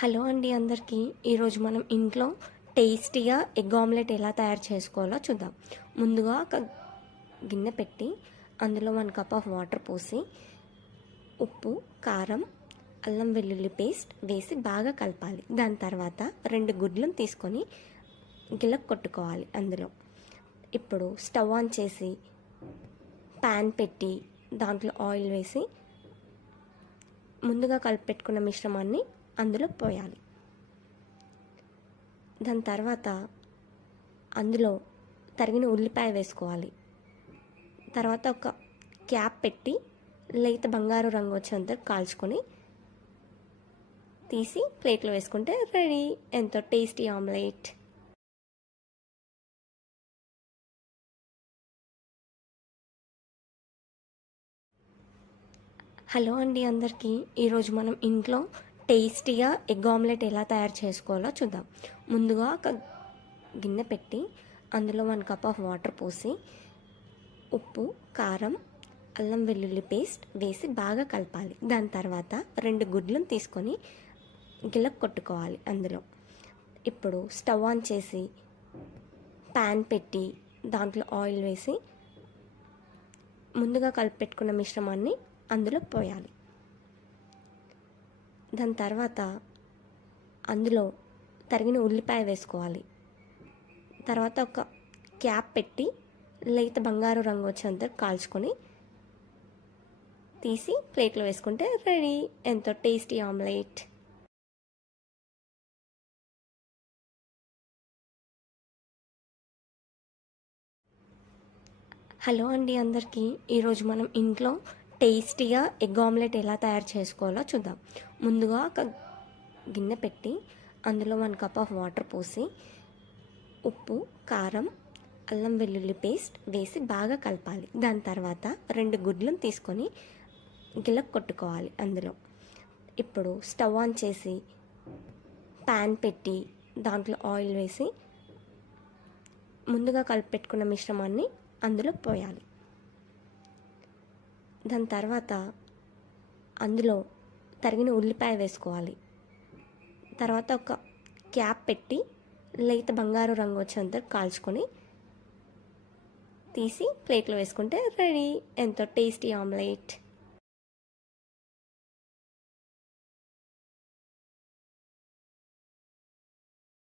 Hello అండి అందరికీ. ఈరోజు మనం ఇంట్లో టేస్టీగా ఎగ్ ఆమ్లెట్ ఎలా తయారు చేసుకోవాలో చూద్దాం. ముందుగా ఒక గిన్నె పెట్టి అందులో 1 కప్ ఆఫ్ వాటర్ పోసి ఉప్పు, కారం, అల్లం వెల్లుల్లి పేస్ట్ వేసి బాగా కలపాలి. దాని తర్వాత 2 గుడ్లను తీసుకొని గిలక్ కొట్టుకోవాలి. అందులో ఇప్పుడు స్టవ్ ఆన్ చేసి ప్యాన్ పెట్టి దాంట్లో ఆయిల్ వేసి ముందుగా కలిపి పెట్టుకున్న మిశ్రమాన్ని అందులో పోయాలి. దాని తర్వాత అందులో తరిగిన ఉల్లిపాయ వేసుకోవాలి. తర్వాత ఒక క్యాప్ పెట్టి లేత బంగారు రంగు వచ్చేంత కాల్చుకొని తీసి ప్లేట్లో వేసుకుంటే రెడీ, ఎంతో టేస్టీ ఆమ్లెట్. హలో అండి అందరికీ. ఈరోజు మనం ఇంట్లో టేస్టీగా ఎగ్ ఆమ్లెట్ ఎలా తయారు చేసుకోవాలో చూద్దాం. ముందుగా ఒక గిన్నె పెట్టి అందులో 1 కప్ ఆఫ్ వాటర్ పోసి ఉప్పు, కారం, అల్లం వెల్లుల్లి పేస్ట్ వేసి బాగా కలపాలి. దాని తర్వాత 2 గుడ్లను తీసుకొని గిలక్ కొట్టుకోవాలి. అందులో ఇప్పుడు స్టవ్ ఆన్ చేసి ప్యాన్ పెట్టి దాంట్లో ఆయిల్ వేసి ముందుగా కలిపి పెట్టుకున్న మిశ్రమాన్ని అందులో పోయాలి. దాని తర్వాత అందులో తరిగిన ఉల్లిపాయ వేసుకోవాలి. తర్వాత ఒక క్యాప్ పెట్టి లేత బంగారు రంగు వచ్చేంత కాల్చుకొని తీసి ప్లేట్లో వేసుకుంటే రెడీ, ఎంతో టేస్టీ ఆమ్లెట్. హలో అండి అందరికీ. ఈరోజు మనం ఇంట్లో టేస్టీగా ఎగ్ ఆమ్లెట్ ఎలా తయారు చేసుకోవాలో చూద్దాం. ముందుగా ఒక గిన్నె పెట్టి అందులో 1 కప్ ఆఫ్ వాటర్ పోసి ఉప్పు, కారం, అల్లం వెల్లుల్లి పేస్ట్ వేసి బాగా కలపాలి. దాని తర్వాత 2 గుడ్లను తీసుకొని గిలక్ కొట్టుకోవాలి. అందులో ఇప్పుడు స్టవ్ ఆన్ చేసి ప్యాన్ పెట్టి దాంట్లో ఆయిల్ వేసి ముందుగా కలిపి పెట్టుకున్న మిశ్రమాన్ని అందులో పోయాలి. దాని తర్వాత అందులో తరిగిన ఉల్లిపాయ వేసుకోవాలి. తర్వాత ఒక క్యాప్ పెట్టి లేత బంగారు రంగు వచ్చేంత కాల్చుకొని తీసి ప్లేట్లో వేసుకుంటే రెడీ, ఎంతో టేస్టీ ఆమ్లెట్.